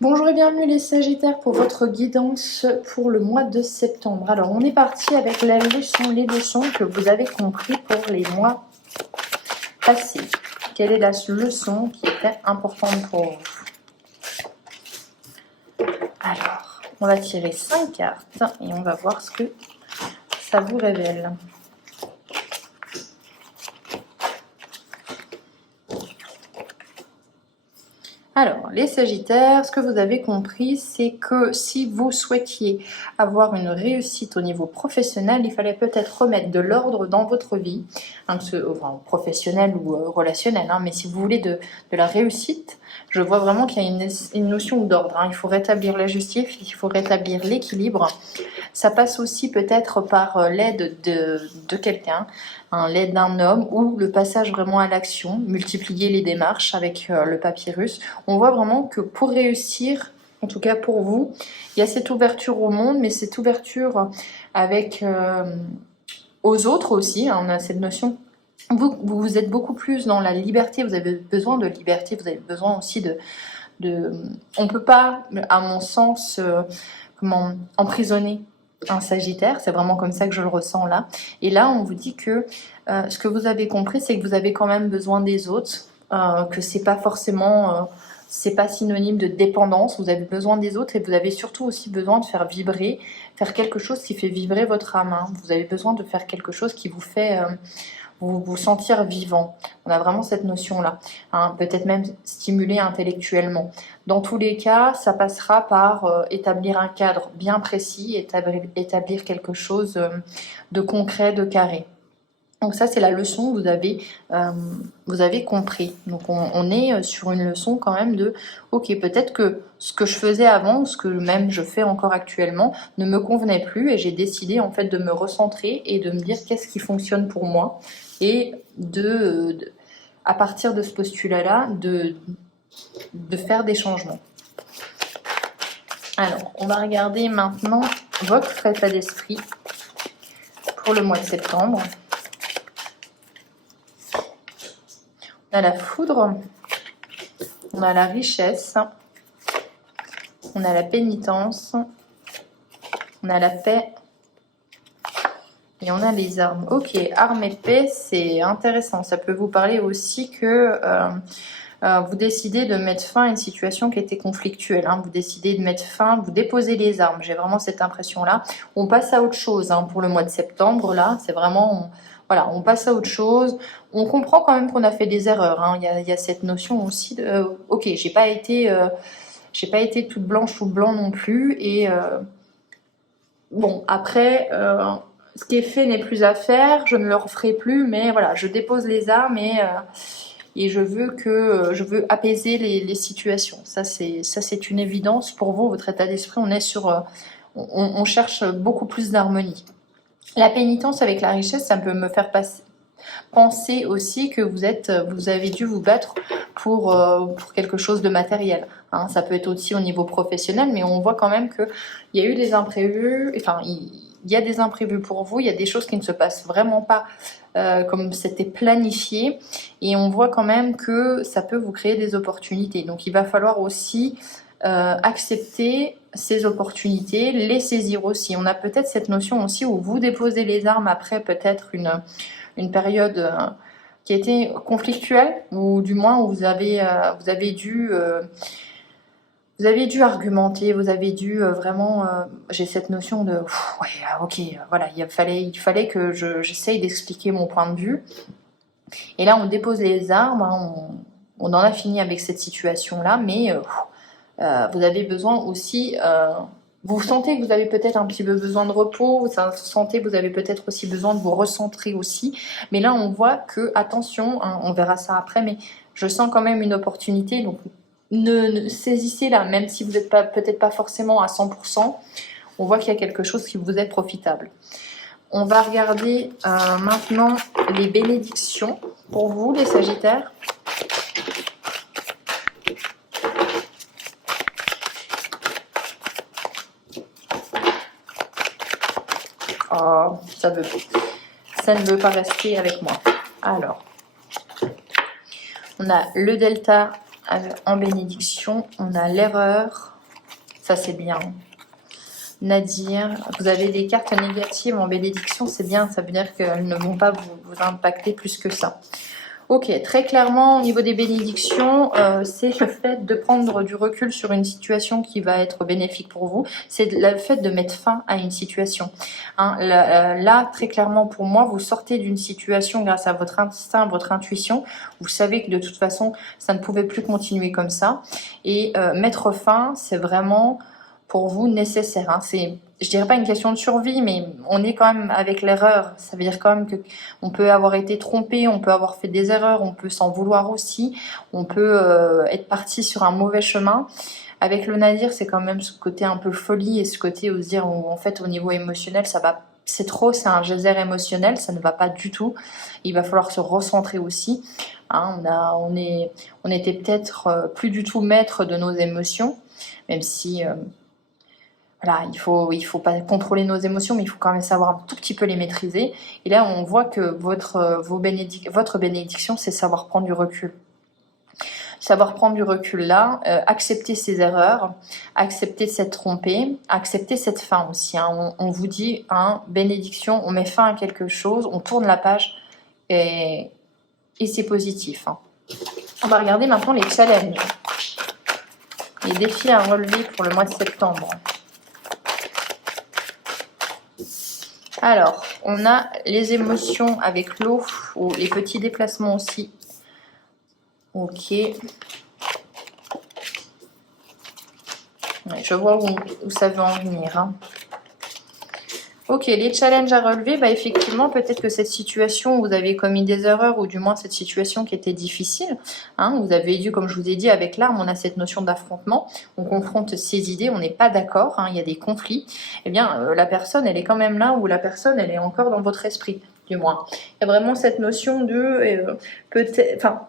Bonjour et bienvenue les Sagittaires pour votre guidance pour le mois de septembre. Alors on est parti avec les leçons que vous avez compris pour les mois passés. Quelle est la leçon qui était importante pour vous? Alors, on va tirer 5 cartes et on va voir ce que ça vous révèle. Alors, les Sagittaires, ce que vous avez compris, c'est que si vous souhaitiez avoir une réussite au niveau professionnel, il fallait peut-être remettre de l'ordre dans votre vie, hein, professionnel ou relationnel, hein, mais si vous voulez de la réussite, je vois vraiment qu'il y a une notion d'ordre. Hein. Il faut rétablir la justice, il faut rétablir l'équilibre. Ça passe aussi peut-être par l'aide de quelqu'un, hein, l'aide d'un homme ou le passage vraiment à l'action, multiplier les démarches avec le papyrus. On voit vraiment que pour réussir, en tout cas pour vous, il y a cette ouverture au monde, mais cette ouverture avec aux autres aussi, hein, on a cette notion. Vous êtes beaucoup plus dans la liberté, vous avez besoin de liberté, vous avez besoin aussi on ne peut pas, à mon sens, emprisonner un Sagittaire, c'est vraiment comme ça que je le ressens là. Et là, on vous dit que ce que vous avez compris, c'est que vous avez quand même besoin des autres, que c'est pas forcément, c'est pas synonyme de dépendance. Vous avez besoin des autres et vous avez surtout aussi besoin de faire vibrer, faire quelque chose qui fait vibrer votre âme. Hein. Vous avez besoin de faire quelque chose qui vous fait vous sentir vivant. On a vraiment cette notion-là. Hein, peut-être même stimuler intellectuellement. Dans tous les cas, ça passera par établir un cadre bien précis, établir quelque chose de concret, de carré. Donc ça, c'est la leçon que vous avez compris. Donc on est sur une leçon quand même de ok, peut-être que ce que je faisais avant, ce que même je fais encore actuellement, ne me convenait plus et j'ai décidé en fait de me recentrer et de me dire qu'est-ce qui fonctionne pour moi et à partir de ce postulat-là, de faire des changements. Alors, on va regarder maintenant votre état d'esprit pour le mois de septembre. On a la foudre, on a la richesse, on a la pénitence, on a la paix et on a les armes. Ok, armes et paix, c'est intéressant. Ça peut vous parler aussi que vous décidez de mettre fin à une situation qui était conflictuelle. Hein. Vous décidez de mettre fin, vous déposez les armes. J'ai vraiment cette impression-là. On passe à autre chose hein, pour le mois de septembre. Là, c'est vraiment... Voilà, on passe à autre chose. On comprend quand même qu'on a fait des erreurs. Hein. Il y a cette notion aussi de ok, j'ai pas été toute blanche ou blanc non plus. Et bon, après, ce qui est fait n'est plus à faire. Je ne le referai plus, mais voilà, je dépose les armes et je veux apaiser les situations. Ça c'est une évidence pour vous. Votre état d'esprit, on est sur, on cherche beaucoup plus d'harmonie. La pénitence avec la richesse, ça peut me faire penser aussi que vous avez dû vous battre pour quelque chose de matériel. Hein. Ça peut être aussi au niveau professionnel, mais on voit quand même qu'il y a eu des imprévus. Enfin, il y a des imprévus pour vous. Il y a des choses qui ne se passent vraiment pas comme c'était planifié. Et on voit quand même que ça peut vous créer des opportunités. Donc, il va falloir aussi accepter ces opportunités, les saisir aussi. On a peut-être cette notion aussi où vous déposez les armes après peut-être une période qui a été conflictuelle ou du moins où vous avez dû argumenter, vous avez dû vraiment... j'ai cette notion de... ouais, ok, voilà, il fallait que j'essaye d'expliquer mon point de vue. Et là, on dépose les armes, hein, on en a fini avec cette situation-là, mais... vous avez besoin aussi, vous sentez que vous avez peut-être un petit peu besoin de repos, vous sentez que vous avez peut-être aussi besoin de vous recentrer aussi, mais là on voit que, attention, hein, on verra ça après, mais je sens quand même une opportunité, donc saisissez-la, même si vous n'êtes peut-être pas forcément à 100%, on voit qu'il y a quelque chose qui vous est profitable. On va regarder maintenant les bénédictions pour vous les Sagittaires. Oh, ça ne veut pas rester avec moi. Alors, on a le delta En bénédiction, on a l'erreur. Ça, c'est bien. Nadir, vous avez des cartes négatives en bénédiction, c'est bien. Ça veut dire qu'elles ne vont pas vous impacter plus que ça. Ok, très clairement, au niveau des bénédictions, c'est le fait de prendre du recul sur une situation qui va être bénéfique pour vous. C'est le fait de mettre fin à une situation. Hein, là, très clairement, pour moi, vous sortez d'une situation grâce à votre instinct, votre intuition. Vous savez que de toute façon, ça ne pouvait plus continuer comme ça. Et mettre fin, c'est vraiment pour vous nécessaire. Hein. C'est, je dirais pas une question de survie, mais on est quand même avec l'erreur. Ça veut dire quand même que on peut avoir été trompé, on peut avoir fait des erreurs, on peut s'en vouloir aussi, on peut être parti sur un mauvais chemin. Avec le Nadir, c'est quand même ce côté un peu folie et ce côté où se dire en fait au niveau émotionnel, ça va, c'est trop, c'est un geyser émotionnel, ça ne va pas du tout. Il va falloir se recentrer aussi. Hein, on était peut-être plus du tout maître de nos émotions, même si voilà, il faut pas contrôler nos émotions, mais il faut quand même savoir un tout petit peu les maîtriser. Et là, on voit que votre bénédiction, c'est savoir prendre du recul. Savoir prendre du recul là, accepter ses erreurs, accepter de s'être trompé, accepter cette fin aussi. Hein. On vous dit, hein, bénédiction, on met fin à quelque chose, on tourne la page et c'est positif. Hein. On va regarder maintenant les challenges, les défis à relever pour le mois de septembre. Alors, on a les émotions avec l'eau, ou les petits déplacements aussi. Ok. Ouais, je vois où ça veut en venir. Hein. Ok, les challenges à relever, bah effectivement, peut-être que cette situation où vous avez commis des erreurs, ou du moins cette situation qui était difficile, hein, vous avez dû, comme je vous ai dit, avec l'arme, on a cette notion d'affrontement, on confronte ses idées, on n'est pas d'accord, hein, il y a des conflits, eh bien, la personne, elle est quand même là, ou la personne, elle est encore dans votre esprit, du moins. Il y a vraiment cette notion de, peut-être, enfin,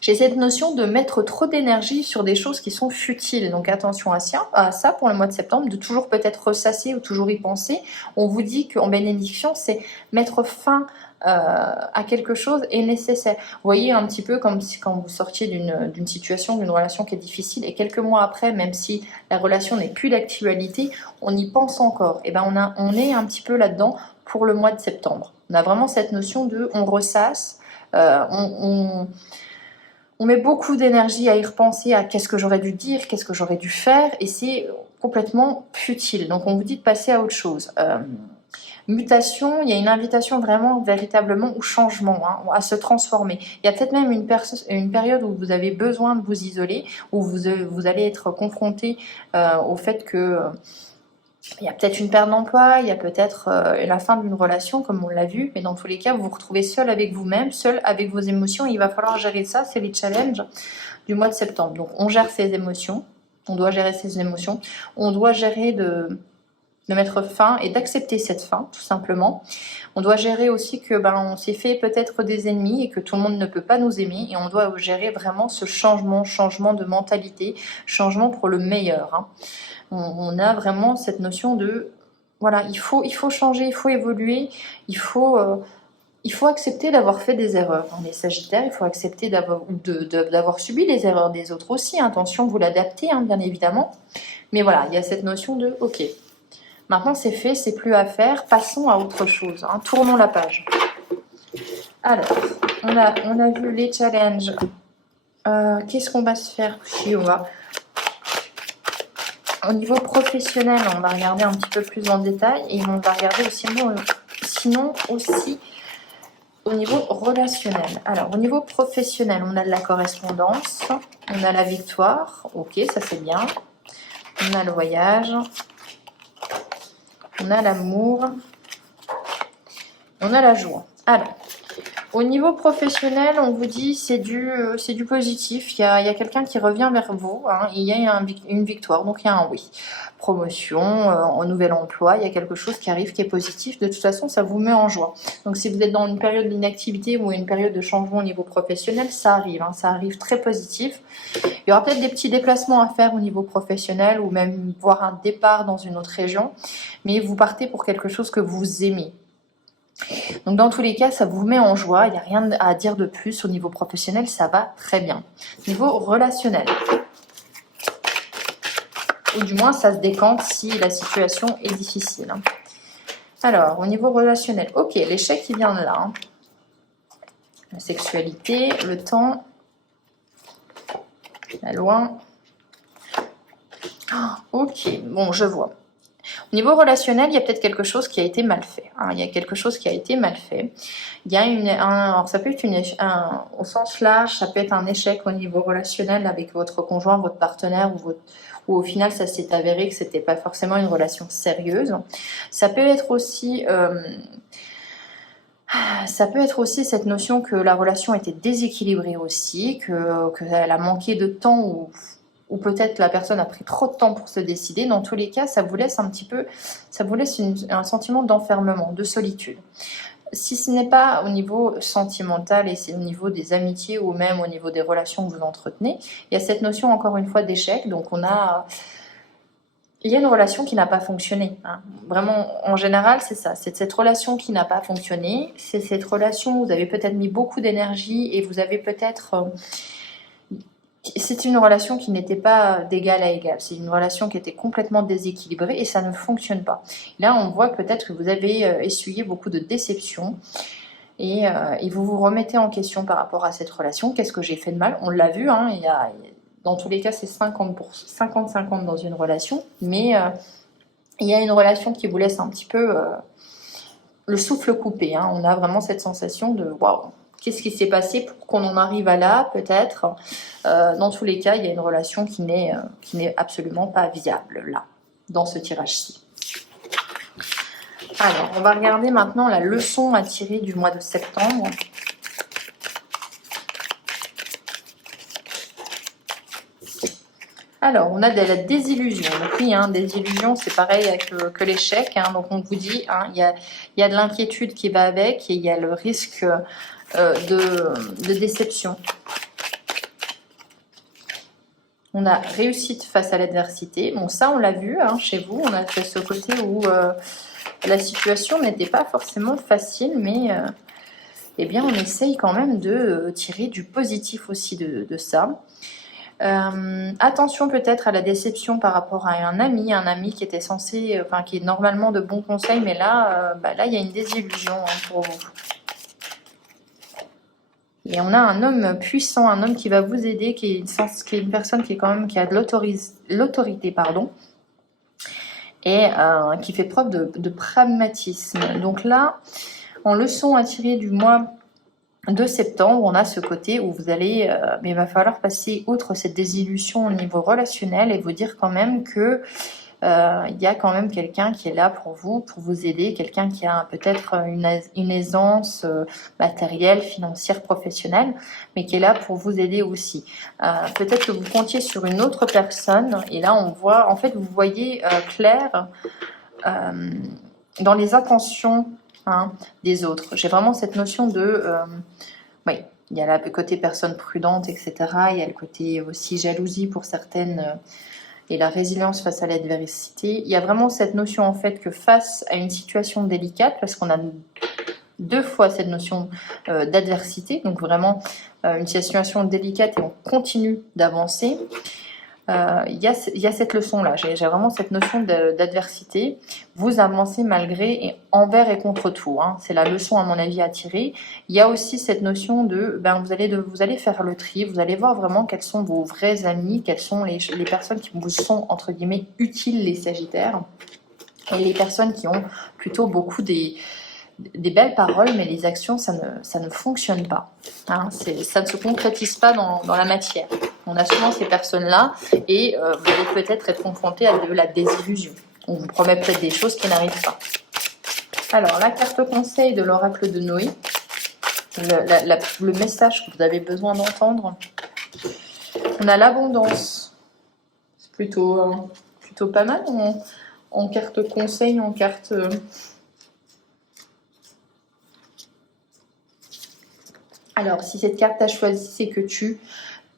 j'ai cette notion de mettre trop d'énergie sur des choses qui sont futiles. Donc attention à ça pour le mois de septembre, de toujours peut-être ressasser ou toujours y penser. On vous dit qu'en bénédiction, c'est mettre fin à quelque chose est nécessaire. Vous voyez un petit peu comme si quand vous sortiez d'une situation, d'une relation qui est difficile, et quelques mois après, même si la relation n'est plus d'actualité, on y pense encore. Et ben on est un petit peu là-dedans pour le mois de septembre. On a vraiment cette notion de on ressasse, on met beaucoup d'énergie à y repenser à qu'est-ce que j'aurais dû dire, qu'est-ce que j'aurais dû faire, et c'est complètement futile. Donc on vous dit de passer à autre chose. Mutation, il y a une invitation vraiment, véritablement au changement, hein, à se transformer. Il y a peut-être même une période où vous avez besoin de vous isoler, où vous allez être confronté au fait que il y a peut-être une perte d'emploi, il y a peut-être la fin d'une relation, comme on l'a vu, mais dans tous les cas, vous vous retrouvez seul avec vous-même, seul avec vos émotions, et il va falloir gérer ça, c'est les challenges du mois de septembre. Donc on gère ses émotions, on doit gérer ses émotions, on doit gérer de mettre fin et d'accepter cette fin, tout simplement. On doit gérer aussi que on s'est fait peut-être des ennemis et que tout le monde ne peut pas nous aimer, et on doit gérer vraiment ce changement de mentalité, changement pour le meilleur. Hein. On a vraiment cette notion de voilà, il faut changer, il faut évoluer, il faut accepter d'avoir fait des erreurs. On est Sagittaire, il faut accepter d'avoir subi les erreurs des autres aussi. Attention, vous l'adaptez, hein, bien évidemment. Mais voilà, il y a cette notion de ok, maintenant c'est fait, c'est plus à faire, passons à autre chose. Hein, tournons la page. Alors, on a vu les challenges. Qu'est-ce qu'on va se faire aussi? Au niveau professionnel, on va regarder un petit peu plus en détail, et on va regarder aussi, sinon aussi au niveau relationnel. Alors, au niveau professionnel, on a de la correspondance, on a la victoire, ok, ça c'est bien. On a le voyage, on a l'amour, on a la joie. Alors, au niveau professionnel, on vous dit c'est du positif. Il y a quelqu'un qui revient vers vous. Hein, il y a une victoire, donc il y a un oui. Promotion, en nouvel emploi, il y a quelque chose qui arrive qui est positif. De toute façon, ça vous met en joie. Donc si vous êtes dans une période d'inactivité ou une période de changement au niveau professionnel, ça arrive. Hein, ça arrive très positif. Il y aura peut-être des petits déplacements à faire au niveau professionnel, ou même voir un départ dans une autre région. Mais vous partez pour quelque chose que vous aimez. Donc dans tous les cas, ça vous met en joie, il n'y a rien à dire de plus. Au niveau professionnel, ça va très bien. Niveau relationnel, ou du moins ça se décante si la situation est difficile. Alors, au niveau relationnel, ok, l'échec qui vient de là. La sexualité, le temps, la loi. Ok, bon, je vois. Au niveau relationnel, il y a peut-être quelque chose qui a été mal fait. Il y a quelque chose qui a été mal fait. Il y a alors ça peut être au sens large, ça peut être un échec au niveau relationnel avec votre conjoint, votre partenaire, ou au final ça s'est avéré que c'était pas forcément une relation sérieuse. Ça peut être aussi cette notion que la relation était déséquilibrée aussi, qu'elle a manqué de temps ou peut-être la personne a pris trop de temps pour se décider. Dans tous les cas, ça vous laisse un sentiment d'enfermement, de solitude. Si ce n'est pas au niveau sentimental et c'est au niveau des amitiés ou même au niveau des relations que vous entretenez, il y a cette notion encore une fois d'échec. Donc il y a une relation qui n'a pas fonctionné. Vraiment, en général, c'est ça. C'est cette relation qui n'a pas fonctionné. C'est cette relation où vous avez peut-être mis beaucoup d'énergie et vous avez peut-être... c'est une relation qui n'était pas d'égal à égal. C'est une relation qui était complètement déséquilibrée et ça ne fonctionne pas. Là, on voit peut-être que vous avez essuyé beaucoup de déceptions et vous vous remettez en question par rapport à cette relation. Qu'est-ce que j'ai fait de mal? On l'a vu, dans tous les cas, c'est 50-50 dans une relation, mais il y a une relation qui vous laisse un petit peu le souffle coupé. On a vraiment cette sensation de waouh, qu'est-ce qui s'est passé pour qu'on en arrive à là, peut-être. Dans tous les cas, il y a une relation qui n'est absolument pas viable là, dans ce tirage-ci. Alors, on va regarder maintenant la leçon à tirer du mois de septembre. Alors, on a de la désillusion. Donc oui, désillusion, c'est pareil que l'échec. Donc on vous dit, il y a de l'inquiétude qui va avec et il y a le risque de déception. On a réussite face à l'adversité. Bon, ça, on l'a vu chez vous. On a fait ce côté où la situation n'était pas forcément facile, mais eh bien, on essaye quand même de tirer du positif aussi de ça. Attention peut-être à la déception par rapport à un ami qui était censé, qui est normalement de bons conseils, mais là, il y a une désillusion pour vous. Et on a un homme puissant, un homme qui va vous aider, qui est une personne qui a de l'autorité, et qui fait preuve de pragmatisme. Donc là, en leçon à tirer du mois de septembre, on a ce côté où mais il va falloir passer outre cette désillusion au niveau relationnel et vous dire quand même que il y a quand même quelqu'un qui est là pour vous aider, quelqu'un qui a peut-être une aisance matérielle, financière, professionnelle, mais qui est là pour vous aider aussi. Peut-être que vous comptiez sur une autre personne et là on voit, en fait vous voyez clair dans les intentions des autres. J'ai vraiment cette notion de... oui, il y a le côté personne prudente, etc. Il y a le côté aussi jalousie pour certaines et la résilience face à l'adversité. Il y a vraiment cette notion en fait que face à une situation délicate, parce qu'on a deux fois cette notion d'adversité, donc vraiment une situation délicate et on continue d'avancer. Il y a cette leçon-là, j'ai vraiment cette notion d'adversité. Vous avancez malgré et envers et contre tout. C'est la leçon à mon avis à tirer. Il y a aussi cette notion de, vous allez faire le tri, vous allez voir vraiment quels sont vos vrais amis, quelles sont les personnes qui vous sont entre guillemets utiles, les Sagittaires, et les personnes qui ont plutôt beaucoup des belles paroles, mais les actions, ça ne fonctionne pas. Ça ne se concrétise pas dans la matière. On a souvent ces personnes-là et vous allez peut-être être confronté à de la désillusion. On vous promet peut-être des choses qui n'arrivent pas. Alors, la carte conseil de l'oracle de Noé, le message que vous avez besoin d'entendre. On a l'abondance. C'est plutôt pas mal en carte conseil, en carte... Alors, si cette carte t'a choisi, c'est que tu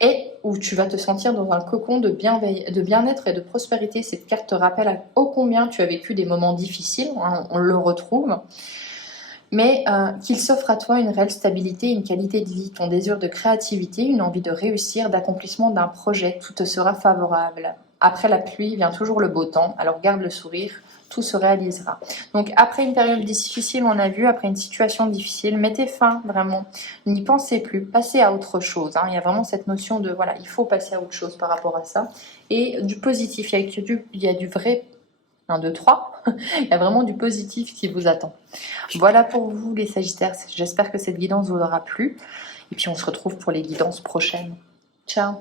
es ou tu vas te sentir dans un cocon de bien-être et de prospérité. Cette carte te rappelle ô combien tu as vécu des moments difficiles, on le retrouve. mais qu'il s'offre à toi une réelle stabilité, une qualité de vie, ton désir de créativité, une envie de réussir, d'accomplissement d'un projet, tout te sera favorable. Après la pluie vient toujours le beau temps, alors garde le sourire, tout se réalisera. Donc après une période difficile, on a vu, après une situation difficile, mettez fin vraiment, n'y pensez plus, passez à autre chose. Il y a vraiment cette notion de, voilà, il faut passer à autre chose par rapport à ça. Et du positif, il y a du vrai 1, 2, 3. Il y a vraiment du positif qui vous attend. Voilà pour vous les Sagittaires, j'espère que cette guidance vous aura plu. Et puis on se retrouve pour les guidances prochaines. Ciao!